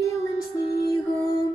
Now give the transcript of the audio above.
білим снігом,